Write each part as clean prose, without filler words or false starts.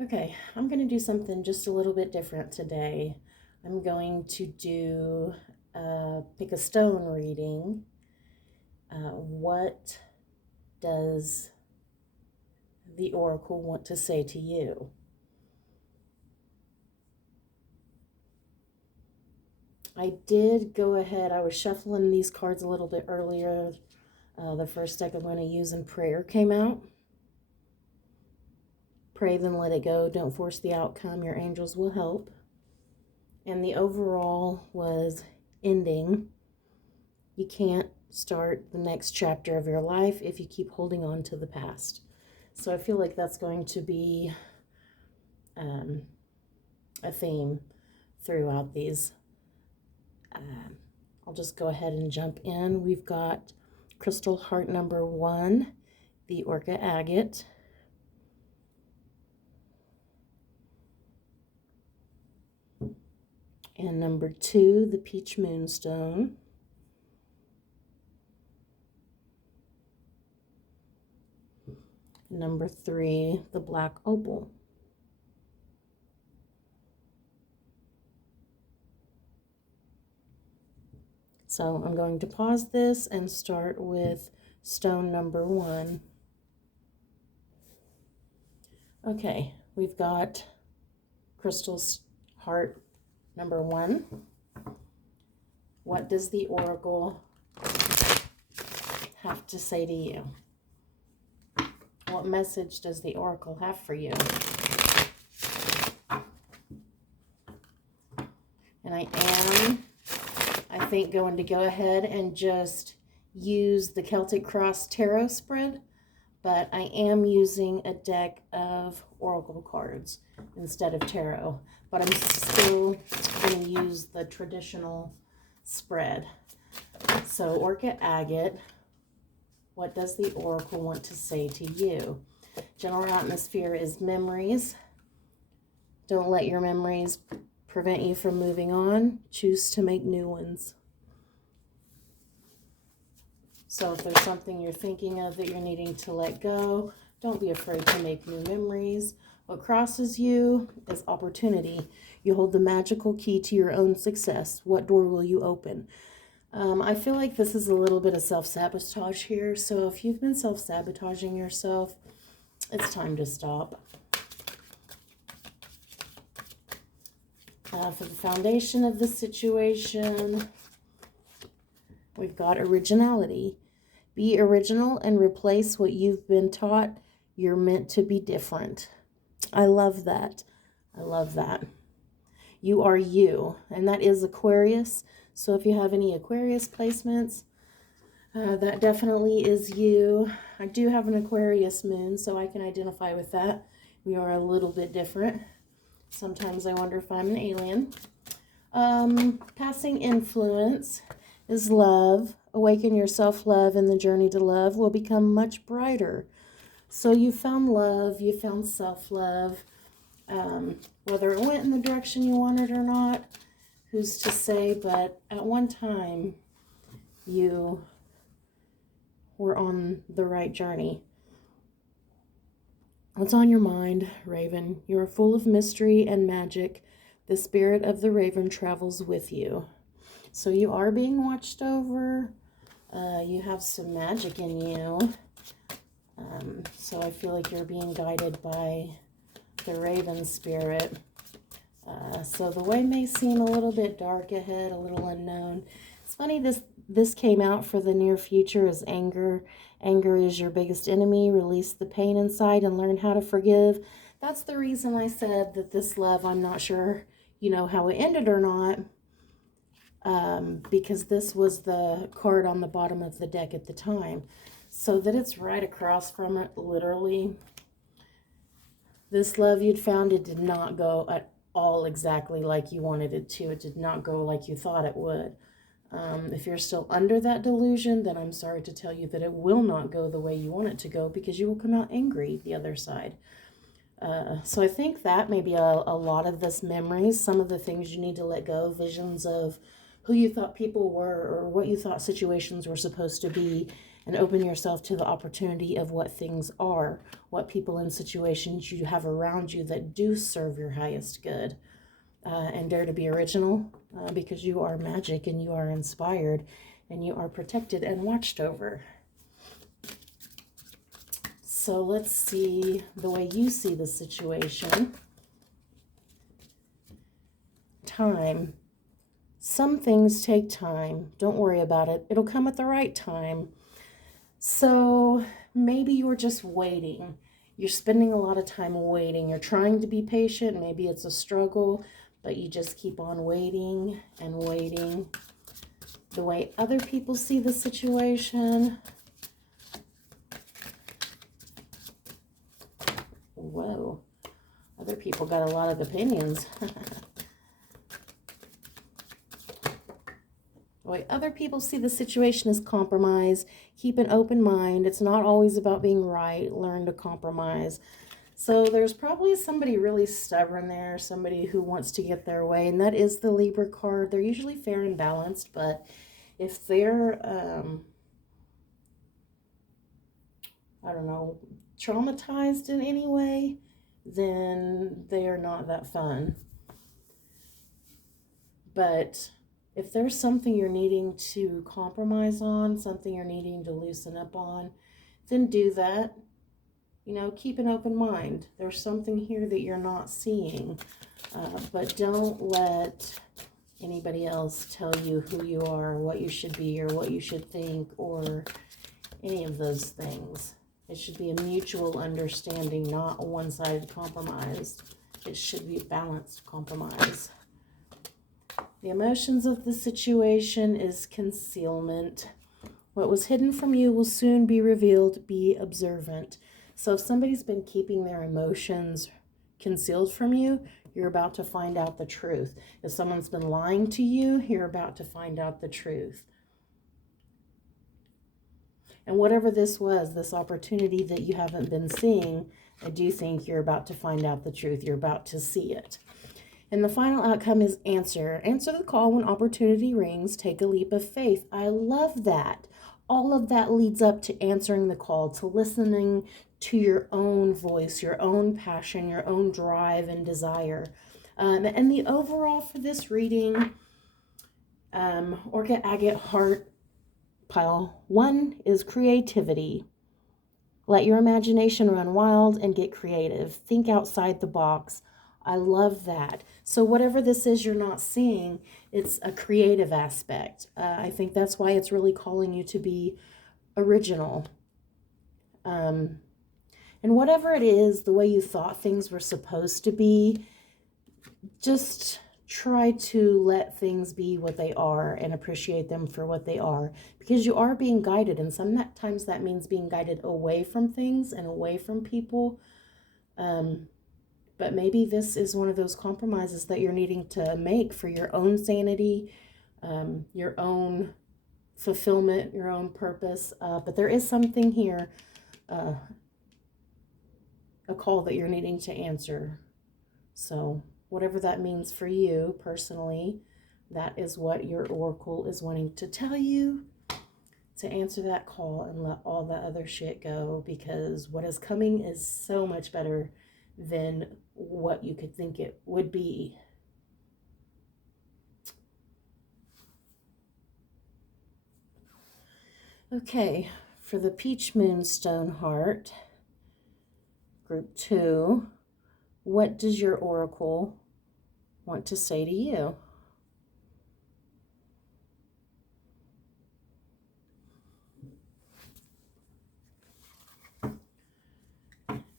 Okay, I'm going to do something just a little bit different today. I'm going to do pick a stone reading. What does the oracle want to say to you? I did go ahead, I was shuffling these cards a little bit earlier. The first deck I'm going to use in prayer came out. Pray, then let it go. Don't force the outcome. Your angels will help. And the overall was ending. You can't start the next chapter of your life if you keep holding on to the past. So I feel like that's going to be a theme throughout these. I'll just go ahead and jump in. We've got crystal heart number 1, the Orca Agate. And number 2, the peach Moonstone. Number 3, the black Opal. So I'm going to pause this and start with stone number 1. Okay, we've got crystal's heart number 1. What does the oracle have to say to you? What message does the oracle have for you? And I think, going to go ahead and just use the Celtic Cross Tarot spread, but I am using a deck of oracle cards instead of tarot, but I'm still going to use the traditional spread. So Orca Agate, what does the oracle want to say to you? General atmosphere is memories. Don't let your memories prevent you from moving on. Choose to make new ones. So if there's something you're thinking of that you're needing to let go, don't be afraid to make new memories. What crosses you is opportunity. You hold the magical key to your own success. What door will you open? I feel like this is a little bit of self-sabotage here. So if you've been self-sabotaging yourself, it's time to stop. For the foundation of the situation, we've got originality. Be original and replace what you've been taught. You're meant to be different. I love that. I love that. You are you, and that is Aquarius. So if you have any Aquarius placements, that definitely is you. I do have an Aquarius moon, so I can identify with that. We are a little bit different. Sometimes I wonder if I'm an alien. Passing influence is love. Awaken your self-love, and the journey to love will become much brighter. So you found love, you found self-love. Whether it went in the direction you wanted or not, who's to say, but at one time you were on the right journey. What's on your mind, Raven? You are full of mystery and magic. The spirit of the Raven travels with you. So you are being watched over. You have some magic in you. So I feel like you're being guided by the Raven spirit. So the way may seem a little bit dark ahead, a little unknown. It's funny, this came out for the near future as anger. Anger is your biggest enemy. Release the pain inside and learn how to forgive. That's the reason I said that this love, I'm not sure, how it ended or not. Because this was the card on the bottom of the deck at the time. So that it's right across from it, literally. This love you'd found, it did not go at all exactly like you wanted it to. It did not go like you thought it would. If you're still under that delusion, then I'm sorry to tell you that it will not go the way you want it to go, because you will come out angry the other side. So I think that maybe a lot of this memories, some of the things you need to let go, visions of who you thought people were or what you thought situations were supposed to be, and open yourself to the opportunity of what things are, what people and situations you have around you that do serve your highest good. And dare to be original, because you are magic and you are inspired and you are protected and watched over. So let's see the way you see the situation. Time. Some things take time. Don't worry about it. It'll come at the right time. So maybe you're just waiting. You're spending a lot of time waiting. You're trying to be patient. Maybe it's a struggle, but you just keep on waiting and waiting. The way other people see the situation. Whoa. Other people got a lot of opinions. The way other people see the situation is compromise. Keep an open mind. It's not always about being right. Learn to compromise. So there's probably somebody really stubborn there, somebody who wants to get their way, and that is the Libra card. They're usually fair and balanced, but if they're, I don't know, traumatized in any way, then they are not that fun. But if there's something you're needing to compromise on, something you're needing to loosen up on, then do that. You know, keep an open mind. There's something here that you're not seeing, but don't let anybody else tell you who you are, what you should be, or what you should think, or any of those things. It should be a mutual understanding, not a one-sided compromise. It should be a balanced compromise. The emotions of the situation is concealment. What was hidden from you will soon be revealed. Be observant. So if somebody's been keeping their emotions concealed from you, you're about to find out the truth. If someone's been lying to you, you're about to find out the truth. And whatever this was, this opportunity that you haven't been seeing, I do think you're about to find out the truth. You're about to see it. And the final outcome is answer. Answer the call when opportunity rings. Take a leap of faith. I love that. All of that leads up to answering the call, to listening to your own voice, your own passion, your own drive and desire. And the overall for this reading, Orca Agate Heart Pile 1 is creativity. Let your imagination run wild and get creative. Think outside the box. I love that. So whatever this is you're not seeing, it's a creative aspect. I think that's why it's really calling you to be original. And whatever it is, the way you thought things were supposed to be, just try to let things be what they are and appreciate them for what they are, because you are being guided, and sometimes that means being guided away from things and away from people. But maybe this is one of those compromises that you're needing to make for your own sanity, your own fulfillment, your own purpose. But there is something here, a call that you're needing to answer. So whatever that means for you personally, that is what your oracle is wanting to tell you, to answer that call and let all the other shit go, because what is coming is so much better than what you could think it would be. Okay, for the Peach Moonstone Heart, Group 2, what does your oracle want to say to you?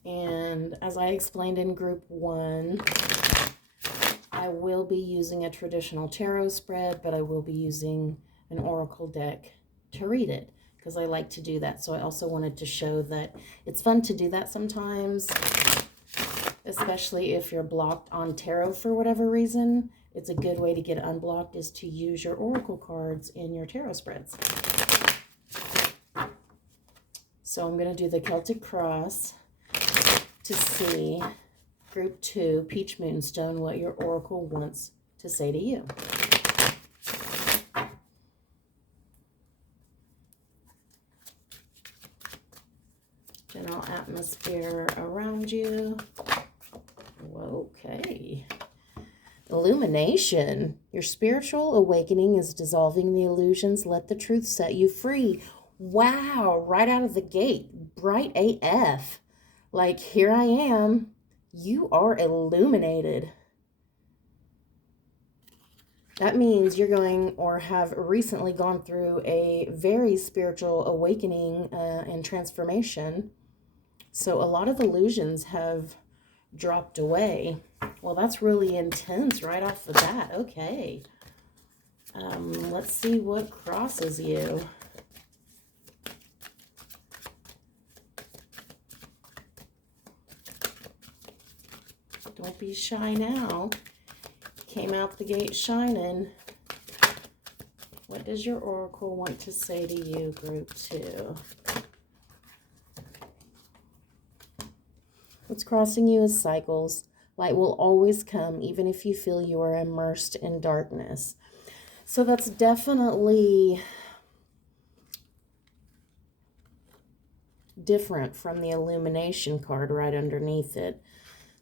And as I explained in Group 1, I will be using a traditional tarot spread, but I will be using an oracle deck to read it, because I like to do that. So I also wanted to show that it's fun to do that sometimes, especially if you're blocked on tarot for whatever reason. It's a good way to get unblocked is to use your oracle cards in your tarot spreads. So I'm going to do the Celtic Cross to see, Group 2, Peach Moonstone, what your oracle wants to say to you. general atmosphere around you. Okay. Illumination. Your spiritual awakening is dissolving the illusions. Let the truth set you free. Wow, right out of the gate. Bright AF. Like, here I am. You are illuminated. That means you're going or have recently gone through a very spiritual awakening and transformation. So a lot of illusions have dropped away. Well, that's really intense right off the bat. Okay. Let's see what crosses you. Don't be shy now. Came out the gate shining. What does your oracle want to say to you, group 2? What's crossing you is cycles. Light will always come, even if you feel you are immersed in darkness. So that's definitely different from the illumination card right underneath it.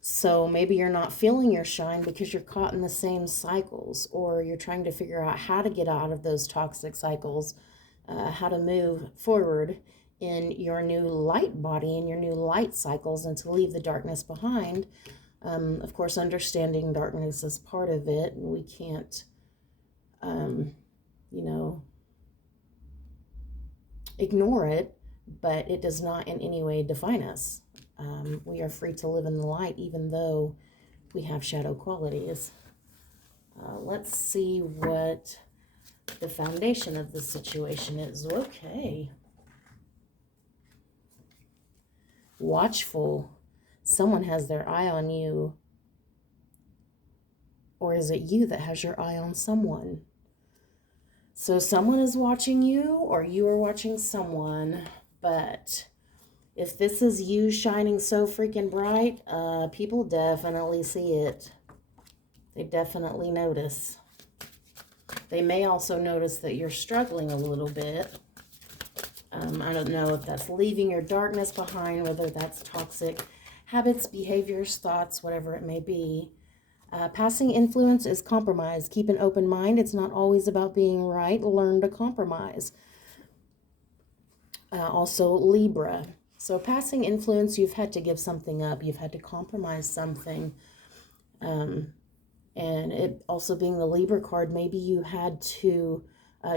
So maybe you're not feeling your shine because you're caught in the same cycles, or you're trying to figure out how to get out of those toxic cycles, how to move forward in your new light body and your new light cycles, and to leave the darkness behind. Of course, understanding darkness is part of it, and we can't, ignore it, but it does not in any way define us. We are free to live in the light, even though we have shadow qualities. Let's see what the foundation of the situation is. Okay. Watchful. Someone has their eye on you. Or is it you that has your eye on someone? So someone is watching you, or you are watching someone. But if this is you shining so freaking bright, people definitely see it. They definitely notice. They may also notice that you're struggling a little bit. I don't know if that's leaving your darkness behind, whether that's toxic habits, behaviors, thoughts, whatever it may be. Passing influence is compromise. Keep an open mind. It's not always about being right. Learn to compromise. Also, Libra. So passing influence, you've had to give something up. You've had to compromise something. And it also being the Libra card, maybe you had to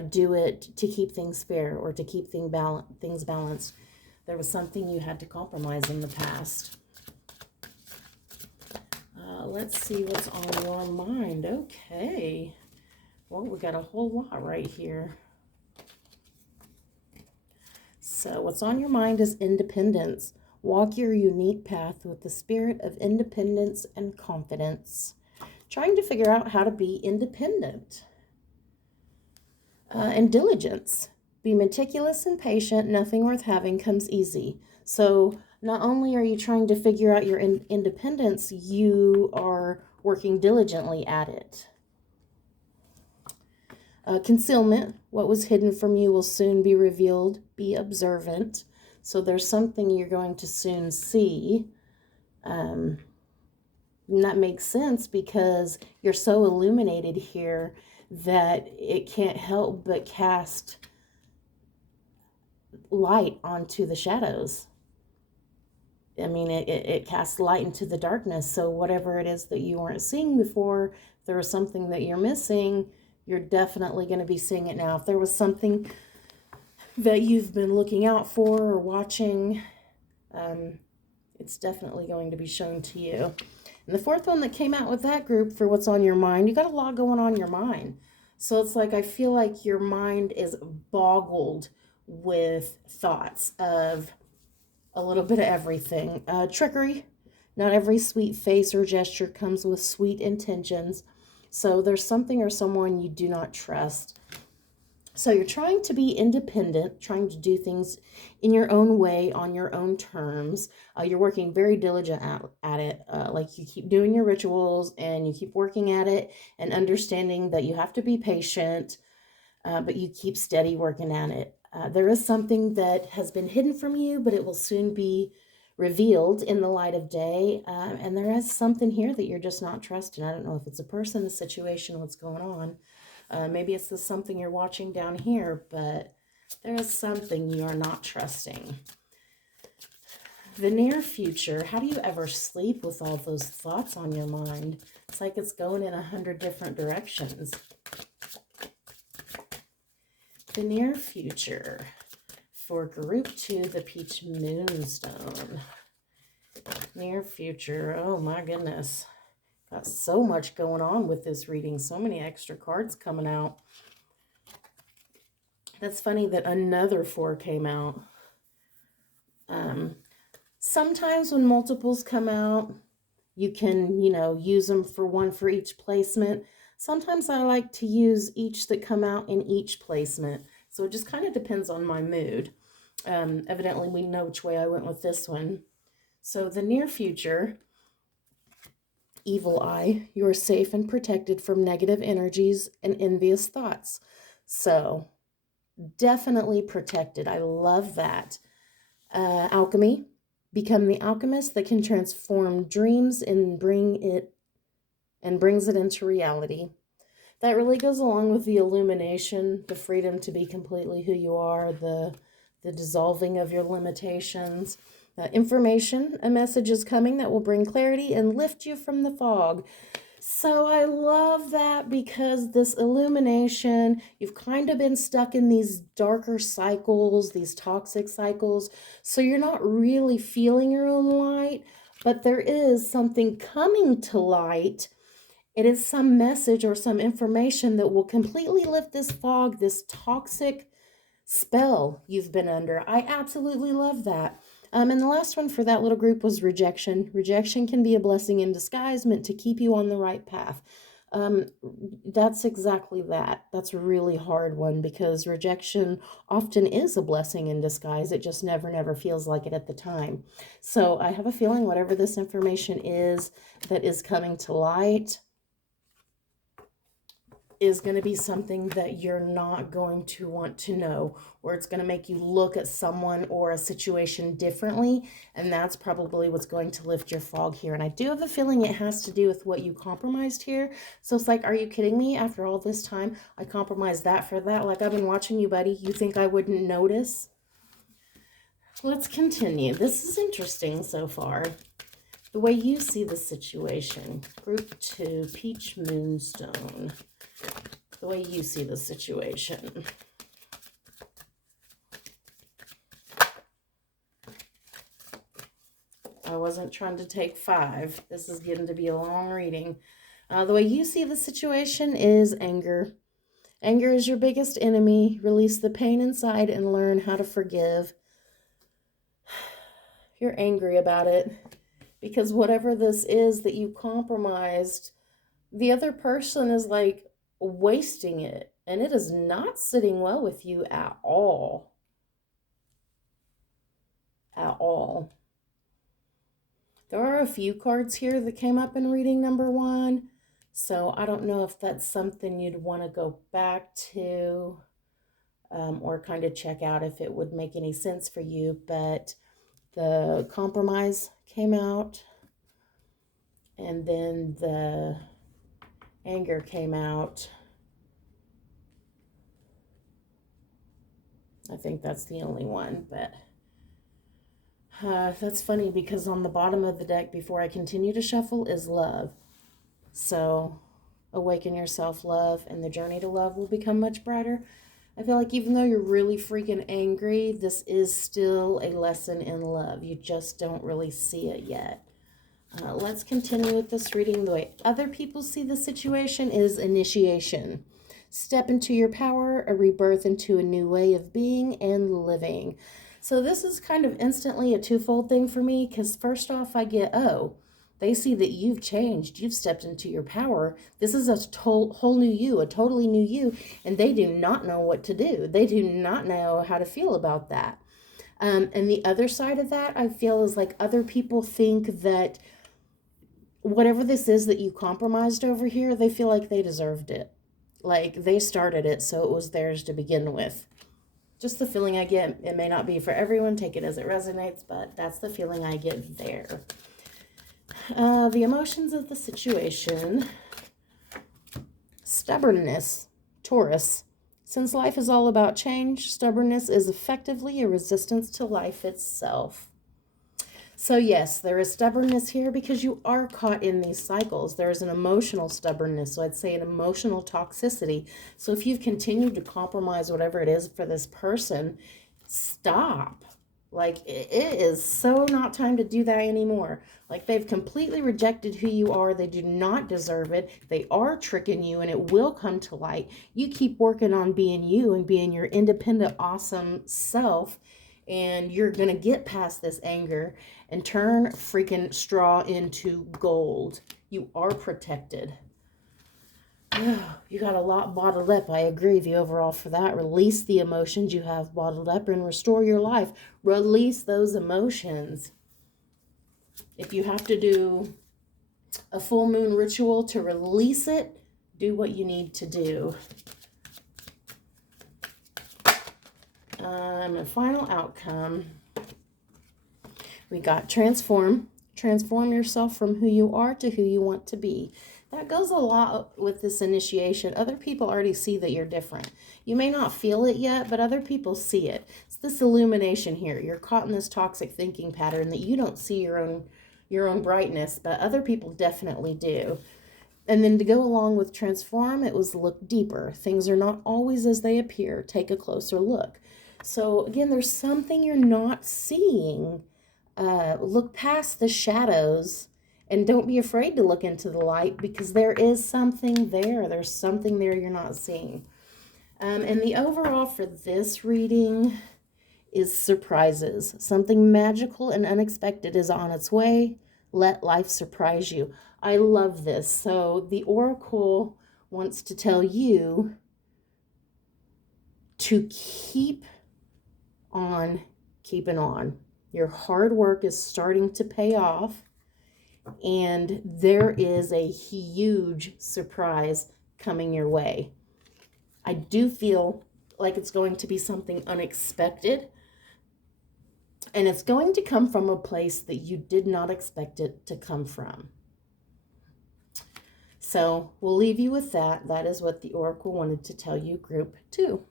do it to keep things fair or to keep things balanced. There was something you had to compromise in the past. Let's see what's on your mind. Okay. Well, we got a whole lot right here. So what's on your mind is independence. Walk your unique path with the spirit of independence and confidence. Trying to figure out how to be independent. And diligence. Be meticulous and patient. Nothing worth having comes easy. So not only are you trying to figure out your independence, you are working diligently at it. Concealment. What was hidden from you will soon be revealed. Be observant. So there's something you're going to soon see. And that makes sense because you're so illuminated here that it can't help but cast light onto the shadows. I mean, it casts light into the darkness. So whatever it is that you weren't seeing before, if there was something that you're missing, you're definitely going to be seeing it now. If there was something that you've been looking out for or watching, it's definitely going to be shown to you. And the fourth one that came out with that group for what's on your mind, you got a lot going on in your mind. So it's like, I feel like your mind is boggled with thoughts of a little bit of everything. Trickery. Not every sweet face or gesture comes with sweet intentions. So there's something or someone you do not trust. So you're trying to be independent, trying to do things in your own way, on your own terms. You're working very diligent at it. Like you keep doing your rituals and you keep working at it and understanding that you have to be patient, but you keep steady working at it. There is something that has been hidden from you, but it will soon be revealed in the light of day. And there is something here that you're just not trusting. I don't know if it's a person, a situation, what's going on. Maybe it's something you're watching down here, but there is something you are not trusting. The near future, how do you ever sleep with all those thoughts on your mind? It's like it's going in 100 different directions. The near future for group 2, the Peach Moonstone. Near future, oh my goodness. Got so much going on with this reading. So many extra cards coming out. That's funny that another 4 came out. Sometimes when multiples come out, you can, use them for one for each placement. Sometimes I like to use each that come out in each placement. So it just kind of depends on my mood. Evidently, we know which way I went with this one. So the near future, evil eye, you are safe and protected from negative energies and envious thoughts. So definitely protected. I love that. Alchemy, become the alchemist that can transform dreams and brings it into reality. That really goes along with the illumination, the freedom to be completely who you are, the dissolving of your limitations. Information, a message is coming that will bring clarity and lift you from the fog. So I love that because this illumination, you've kind of been stuck in these darker cycles, these toxic cycles. So you're not really feeling your own light, but there is something coming to light. It is some message or some information that will completely lift this fog, this toxic spell you've been under. I absolutely love that. And the last one for that little group was rejection. Rejection can be a blessing in disguise, meant to keep you on the right path. That's exactly that. That's a really hard one because rejection often is a blessing in disguise. It just never feels like it at the time. So I have a feeling whatever this information is that is coming to light is going to be something that you're not going to want to know, or it's going to make you look at someone or a situation differently, and that's probably what's going to lift your fog here. And I do have a feeling it has to do with what you compromised here. So it's like, are you kidding me? After all this time, I compromised that for that? Like, I've been watching you, buddy. You think I wouldn't notice? Let's continue. This is interesting so far. The way you see the situation. Group 2, Peach Moonstone. The way you see the situation. I wasn't trying to take 5. This is getting to be a long reading. The way you see the situation is anger. Anger is your biggest enemy. Release the pain inside and learn how to forgive. You're angry about it because whatever this is that you compromised, the other person is like wasting it, and it is not sitting well with you at all. At all. There are a few cards here that came up in reading number 1, so I don't know if that's something you'd want to go back to or kind of check out if it would make any sense for you, but the compromise came out, and then the anger came out. I think that's the only one, but that's funny because on the bottom of the deck before I continue to shuffle is love. So awaken your self-love and the journey to love will become much brighter. I feel like even though you're really freaking angry, this is still a lesson in love. You just don't really see it yet. Let's continue with this reading. The way other people see the situation is initiation. Step into your power, a rebirth into a new way of being and living. So this is kind of instantly a twofold thing for me because first off I get, oh, they see that you've changed. You've stepped into your power. This is a whole new you, a totally new you, and they do not know what to do. They do not know how to feel about that. And the other side of that, I feel, is like other people think that whatever this is that you compromised over here, they feel like they deserved it. Like they started it, so it was theirs to begin with. just the feeling I get. It may not be for everyone. Take it as it resonates, but that's the feeling I get there. The emotions of the situation. Stubbornness, Taurus. Since life is all about change, stubbornness is effectively a resistance to life itself. So yes, there is stubbornness here because you are caught in these cycles. There is an emotional stubbornness, so I'd say an emotional toxicity. So if you've continued to compromise whatever it is for this person, stop. Like, it is so not time to do that anymore. Like, they've completely rejected who you are. They do not deserve it. They are tricking you, and it will come to light. You keep working on being you and being your independent, awesome self, and you're going to get past this anger and turn freaking straw into gold. You are protected. You got a lot bottled up. I agree with you overall for that. Release the emotions you have bottled up and restore your life. Release those emotions. If you have to do a full moon ritual to release it, do what you need to do. A final outcome. We got transform. Transform yourself from who you are to who you want to be. That goes a lot with this initiation. Other people already see that you're different. You may not feel it yet, but other people see it. It's this illumination here. You're caught in this toxic thinking pattern that you don't see your own brightness, but other people definitely do. And then to go along with transform, it was look deeper. Things are not always as they appear. Take a closer look. So again, there's something you're not seeing. Look past the shadows and don't be afraid to look into the light, because there is something there. There's something there you're not seeing. And the overall for this reading is surprises. Something magical and unexpected is on its way. Let life surprise you. I love this. So the Oracle wants to tell you to keep on keeping on. Your hard work is starting to pay off, and there is a huge surprise coming your way. I do feel like it's going to be something unexpected, and it's going to come from a place that you did not expect it to come from. So we'll leave you with that. That is what the Oracle wanted to tell you, Group 2.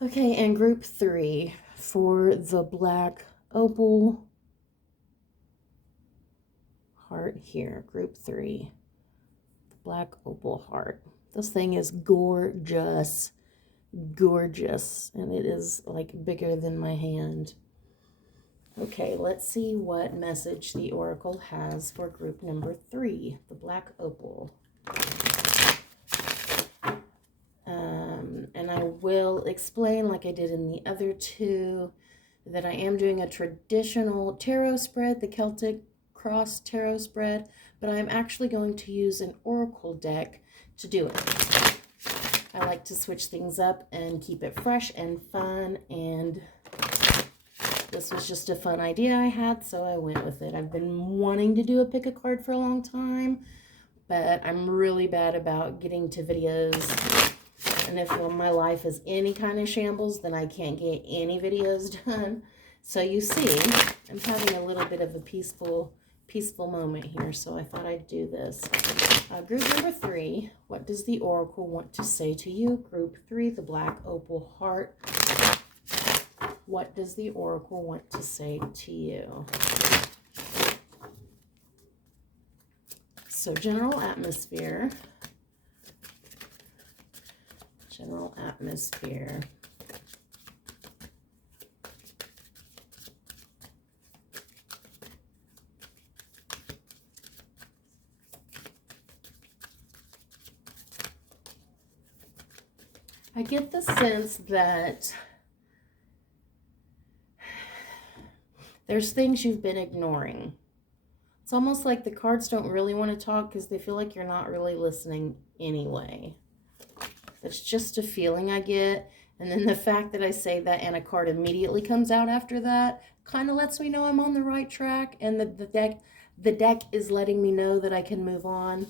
Okay, and Group 3 for the Black Opal heart here. Group 3, the Black Opal heart. This thing is gorgeous, gorgeous, and it is like bigger than my hand. Okay, let's see what message the Oracle has for group number 3, the Black Opal. And I will explain, like I did in the other two, that I am doing a traditional tarot spread, the Celtic Cross tarot spread, but I'm actually going to use an oracle deck to do it. I like to switch things up and keep it fresh and fun, and this was just a fun idea I had, so I went with it. I've been wanting to do a pick a card for a long time, but I'm really bad about getting to videos. And if my life is any kind of shambles, then I can't get any videos done. So you see, I'm having a little bit of a peaceful moment here, so I thought I'd do this. Group number 3, what does the Oracle want to say to you? Group 3, the Black Opal heart. What does the Oracle want to say to you? So general atmosphere. General atmosphere. I get the sense that there's things you've been ignoring. It's almost like the cards don't really want to talk because they feel like you're not really listening anyway. That's just a feeling I get. And then the fact that I say that and a card immediately comes out after that kind of lets me know I'm on the right track, and the deck is letting me know that I can move on.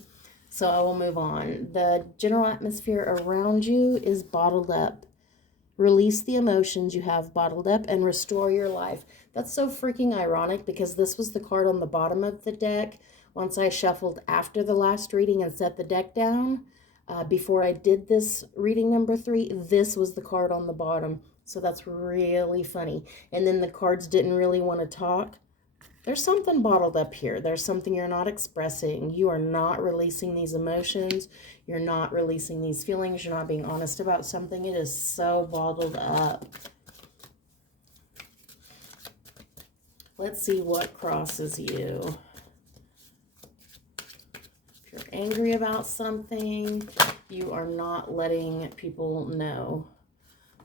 So I will move on. The general atmosphere around you is bottled up. Release the emotions you have bottled up and restore your life. That's so freaking ironic because this was the card on the bottom of the deck. Once I shuffled after the last reading and set the deck down, before I did this reading number 3, this was the card on the bottom. So that's really funny. And then the cards didn't really want to talk. There's something bottled up here. There's something you're not expressing. You are not releasing these emotions. You're not releasing these feelings. You're not being honest about something. It is so bottled up. Let's see what crosses you. If you're angry about something, you are not letting people know.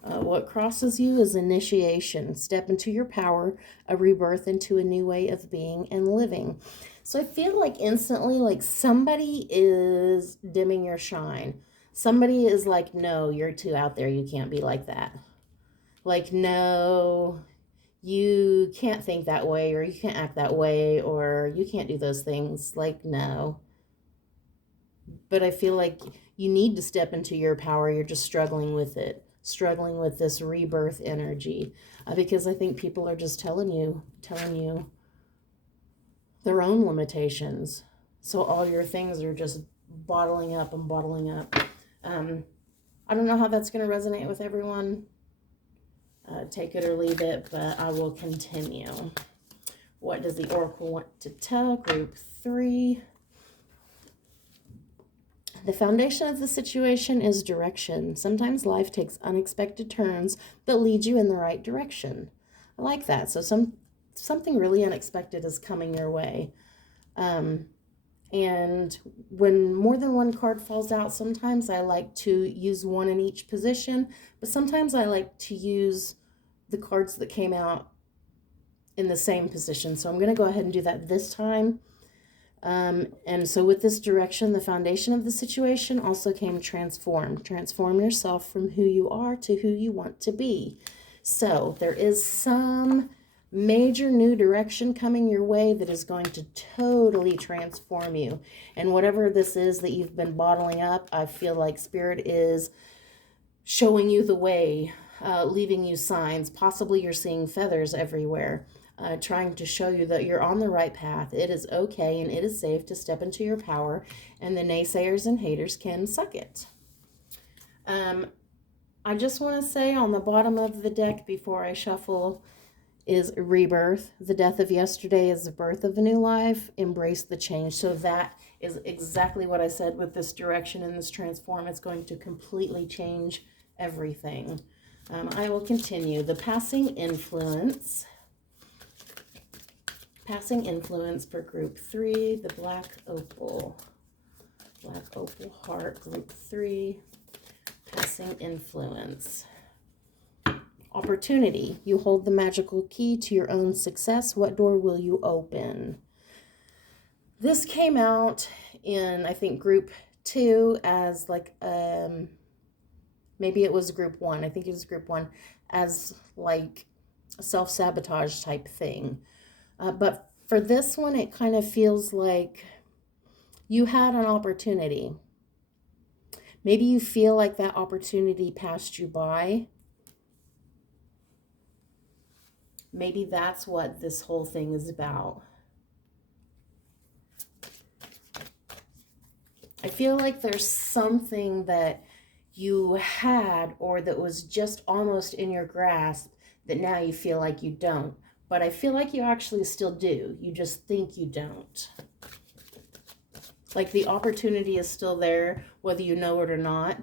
What crosses you is initiation. Step into your power, a rebirth into a new way of being and living. So I feel like instantly, like somebody is dimming your shine. Somebody is like, no, you're too out there. You can't be like that. Like, no, you can't think that way, or you can't act that way, or you can't do those things. Like, no. But I feel like you need to step into your power. You're just struggling with it. Struggling with this rebirth energy, because I think people are just telling you their own limitations. So all your things are just bottling up and bottling up. I don't know how that's going to resonate with everyone. Take it or leave it, but I will continue. What does the Oracle want to tell Group 3? The foundation of the situation is direction. Sometimes life takes unexpected turns that lead you in the right direction. I like that. So something really unexpected is coming your way. And when more than one card falls out, sometimes I like to use one in each position, but sometimes I like to use the cards that came out in the same position. So I'm going to go ahead and do that this time. And so with this direction, the foundation of the situation also came transform. Transform yourself from who you are to who you want to be. So there is some major new direction coming your way that is going to totally transform you. And whatever this is that you've been bottling up, I feel like Spirit is showing you the way, leaving you signs. Possibly you're seeing feathers everywhere. Trying to show you that you're on the right path. It is okay and it is safe to step into your power, and the naysayers and haters can suck it. I just want to say on the bottom of the deck before I shuffle is rebirth. The death of yesterday is the birth of a new life. Embrace the change. So that is exactly what I said with this direction and this transform. It's going to completely change everything. I will continue. The passing influence. Passing influence for Group 3, the Black Opal. Black Opal Heart, Group 3, passing influence. Opportunity. You hold the magical key to your own success. What door will you open? This came out in, I think, Group 2 as like, maybe it was Group 1. I think it was Group 1 as like a self-sabotage type thing. But for this one, it kind of feels like you had an opportunity. Maybe you feel like that opportunity passed you by. Maybe that's what this whole thing is about. I feel like there's something that you had or that was just almost in your grasp that now you feel like you don't. But I feel like you actually still do. You just think you don't. Like the opportunity is still there, whether you know it or not.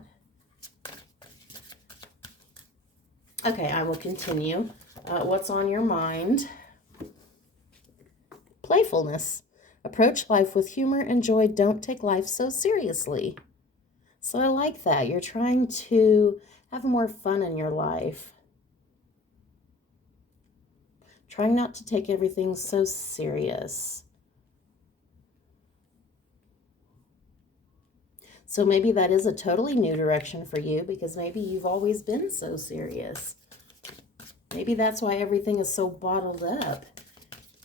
Okay, I will continue. What's on your mind? Playfulness. Approach life with humor and joy. Don't take life so seriously. So I like that. You're trying to have more fun in your life. Trying not to take everything so serious. So maybe that is a totally new direction for you because maybe you've always been so serious. Maybe that's why everything is so bottled up.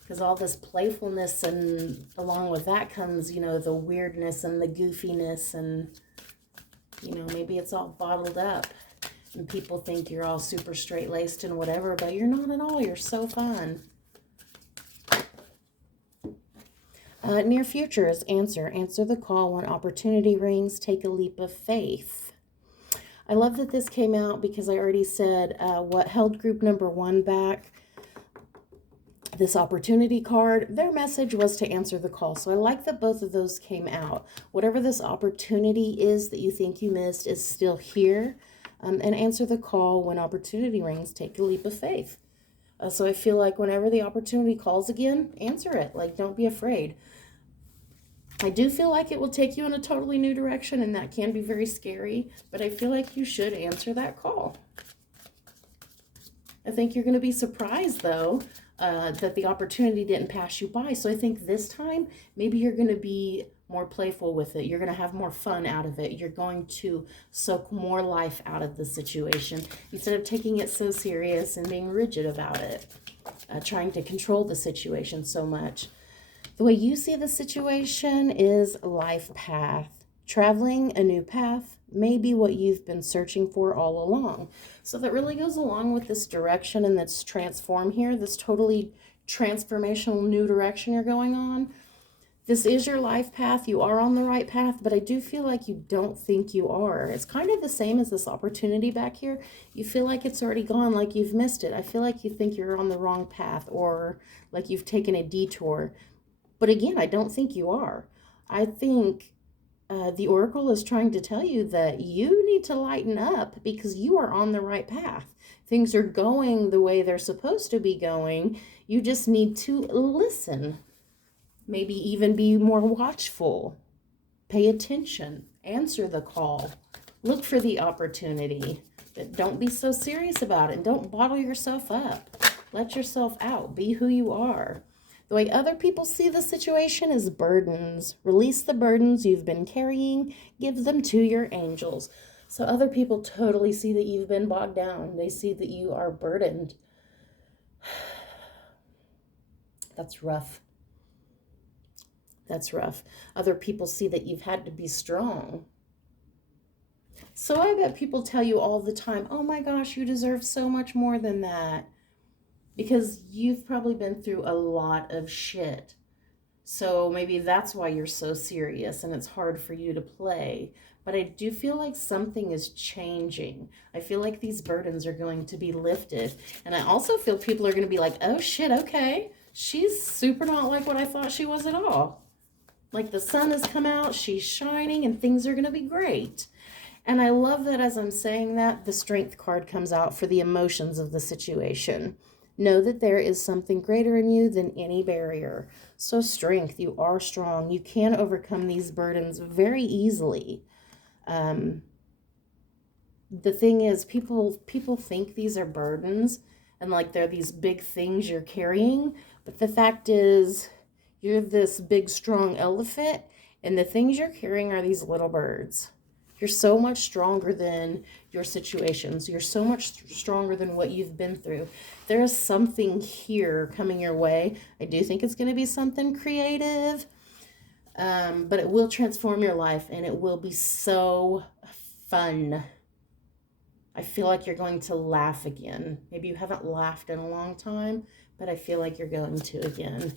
Because all this playfulness, and along with that comes, the weirdness and the goofiness, and, maybe it's all bottled up. And people think you're all super straight-laced and whatever, but you're not at all. You're so fun. Near future is answer. Answer the call when opportunity rings. Take a leap of faith. I love that this came out because I already said what held group number 1 back. This opportunity card, their message was to answer the call. So I like that both of those came out. Whatever this opportunity is that you think you missed is still here. And answer the call when opportunity rings. Take a leap of faith. So I feel like whenever the opportunity calls again, answer it. Like, don't be afraid. I do feel like it will take you in a totally new direction, and that can be very scary, but I feel like you should answer that call. I think you're going to be surprised, though, that the opportunity didn't pass you by. So I think this time, maybe you're going to be more playful with it. You're going to have more fun out of it. You're going to soak more life out of the situation instead of taking it so serious and being rigid about it, trying to control the situation so much. The way you see the situation is life path. Traveling a new path may be what you've been searching for all along. So that really goes along with this direction and this transform here, this totally transformational new direction you're going on. This is your life path. You are on the right path, but I do feel like you don't think you are. It's kind of the same as this opportunity back here. You feel like it's already gone, like you've missed it. I feel like you think you're on the wrong path, or like you've taken a detour. But again, I don't think you are. I think the Oracle is trying to tell you that you need to lighten up because you are on the right path. Things are going the way they're supposed to be going. You just need to listen. Maybe even be more watchful. Pay attention. Answer the call. Look for the opportunity. But don't be so serious about it. And don't bottle yourself up. Let yourself out. Be who you are. The way other people see the situation is burdens. Release the burdens you've been carrying. Give them to your angels. So other people totally see that you've been bogged down. They see that you are burdened. That's rough. That's rough. Other people see that you've had to be strong. So I bet people tell you all the time, oh my gosh, you deserve so much more than that. Because you've probably been through a lot of shit. So maybe that's why you're so serious and it's hard for you to play. But I do feel like something is changing. I feel like these burdens are going to be lifted. And I also feel people are going to be like, oh shit, okay. She's super not like what I thought she was at all. Like the sun has come out, she's shining, and things are going to be great. And I love that as I'm saying that, the Strength card comes out for the emotions of the situation. Know that there is something greater in you than any barrier. So strength, you are strong. You can overcome these burdens very easily. The thing is, people think these are burdens and like they're these big things you're carrying. But the fact is, you're this big, strong elephant, and the things you're carrying are these little birds. You're so much stronger than your situations. You're so much stronger than what you've been through. There is something here coming your way. I do think it's going to be something creative, but it will transform your life, and it will be so fun. I feel like you're going to laugh again. Maybe you haven't laughed in a long time, but I feel like you're going to again.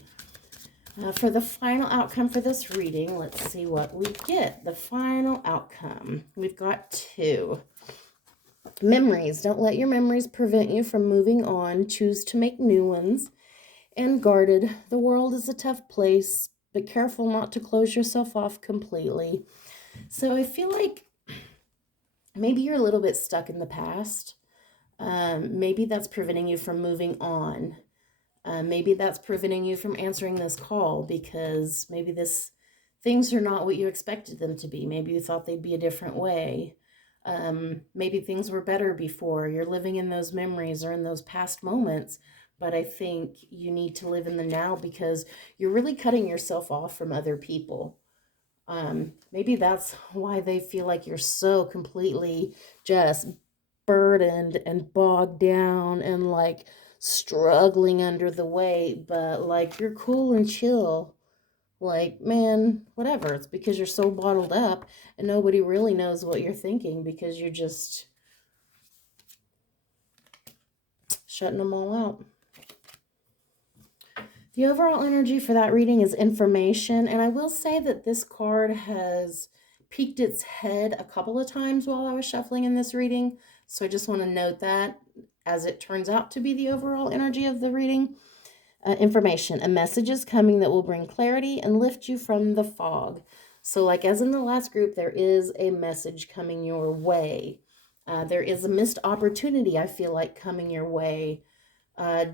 For the final outcome for this reading, let's see what we get. The final outcome. We've got 2. Memories. Don't let your memories prevent you from moving on. Choose to make new ones. And guarded. The world is a tough place, but careful not to close yourself off completely. So I feel like maybe you're a little bit stuck in the past. Maybe that's preventing you from moving on. Maybe that's preventing you from answering this call because maybe things are not what you expected them to be. Maybe you thought they'd be a different way. Maybe things were better before. You're living in those memories or in those past moments. But I think you need to live in the now because you're really cutting yourself off from other people. Maybe that's why they feel like you're so completely just burdened and bogged down and like struggling under the weight, but like you're cool and chill. Like, man, whatever. It's because you're so bottled up and nobody really knows what you're thinking because you're just shutting them all out. The overall energy for that reading is information. And I will say that this card has peeked its head a couple of times while I was shuffling in this reading. So I just want to note that as it turns out to be the overall energy of the reading. Information. A message is coming that will bring clarity and lift you from the fog. So like as in the last group, there is a message coming your way. There is a missed opportunity, I feel like, coming your way.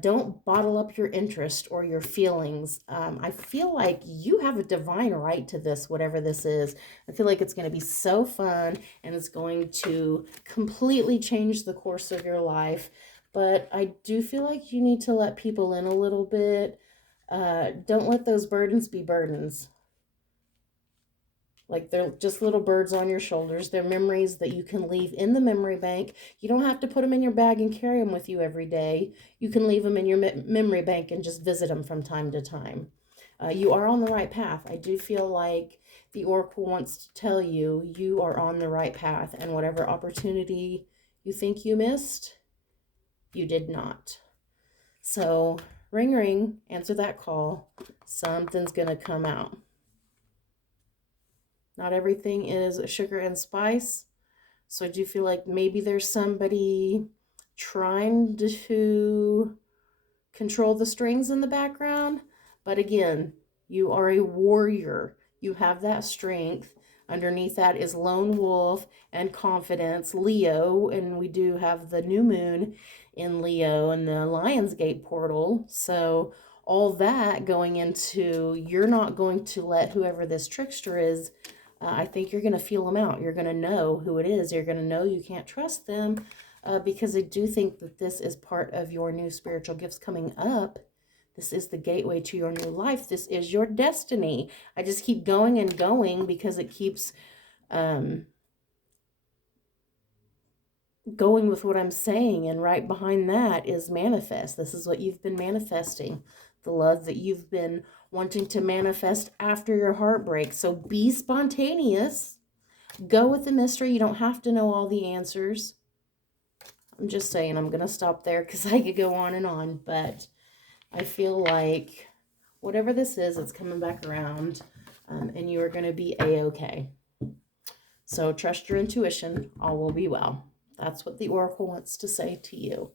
Don't bottle up your interest or your feelings. I feel like you have a divine right to this, whatever this is. I feel like it's going to be so fun and it's going to completely change the course of your life. But I do feel like you need to let people in a little bit. Don't let those burdens be burdens. Like they're just little birds on your shoulders. They're memories that you can leave in the memory bank. You don't have to put them in your bag and carry them with you every day. You can leave them in your memory bank and just visit them from time to time. You are on the right path. I do feel like the Oracle wants to tell you you are on the right path, and whatever opportunity you think you missed, you did not. So ring, ring, answer that call. Something's going to come out. Not everything is sugar and spice. So I do feel like maybe there's somebody trying to control the strings in the background. But again, you are a warrior. You have that strength. Underneath that is lone wolf and confidence, Leo. And we do have the new moon in Leo and the Lionsgate portal. So all that going into, you're not going to let whoever this trickster is, I think you're going to feel them out. You're going to know who it is. You're going to know you can't trust them because I do think that this is part of your new spiritual gifts coming up. This is the gateway to your new life. This is your destiny. I just keep going and going because it keeps going with what I'm saying. And right behind that is manifest. This is what you've been manifesting. The love that you've been wanting to manifest after your heartbreak. So be spontaneous. Go with the mystery. You don't have to know all the answers. I'm just saying, I'm going to stop there because I could go on and on. But I feel like whatever this is, it's coming back around. And you are going to be A-okay. So trust your intuition. All will be well. That's what the Oracle wants to say to you.